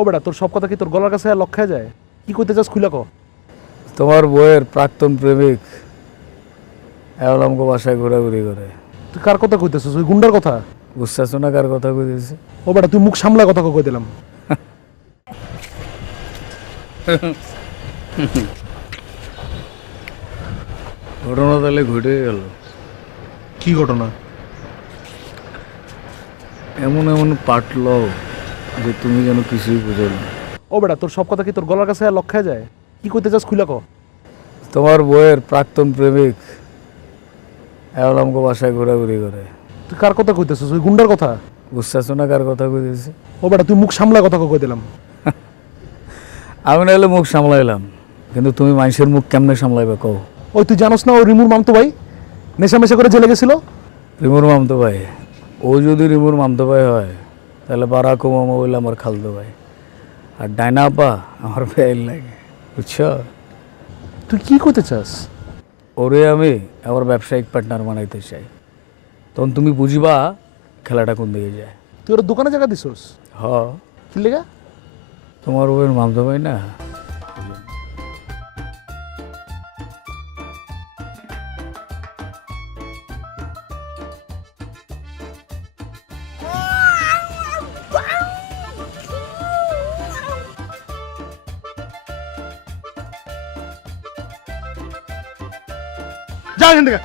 ও বেটা, তোর সব কথা কি তোর গলার কাছে লক্ষ্যে যায়? কি করতে চাস খুলে ক। তোমার বইয়ের প্রাক্তন প্রেমিক এখন আমাকে বাসায় ঘোরাঘুরি করে। তুই কার কথা কইতেছিস? ওই গুন্ডার কথা? বুঝতেছো না কার কথা কইতেছি? ও বেটা, তুই মুখ সামলা কথা কই দিলাম। ঘটনা তাহলে ঘটে গেল। কি ঘটনা? এমন এমন পাটলো যে তুমি যেন কিছুই বুঝো না। ও বেটা, তোর সব কথা কি তোর গলার কাছে লক্ষ্যে যায়? কি করতে চাস খুলে ক। তোমার বইয়ের প্রাক্তন প্রেমিক এখন আমাকে বাসায় ঘোরাঘুরি করে। তুই কার কথা কইতেছিস? ওই গুন্ডার কথা? বুঝতেছো না কার কথা কইতেছি? ও বেটা, তুই মুখ সামলা কথা কই দিলাম। আমি নাহলে মুখ সামলাইলাম, কিন্তু তুমি মানুষের মুখ কেমনে সামলাইবে কও? ওই তুই জানোস না ও রিমুর মামতো ভাই? নেশামেশা করে জেলে গেছিল। রিমুর মামতো ভাই? ও যদি রিমুর মামতো ভাই হয় তাহলে বারাক ওবামা বললে আমার খালতো ভাই, আর ডাইনা আপা আমার ভাইয়ের লাগে, বুঝছো? তুই কি করতে চাস? ওরে আমি আমার ব্যবসায়িক পার্টনার বানাইতে চাই, তখন তুমি বুঝিবা খেলাটা কোন দিকে যায়। তুই ওর দোকানে জায়গা দিছোস? হ, কি লেগা? তোমার ওর মামতো ভাই না। যা এখান থেকে।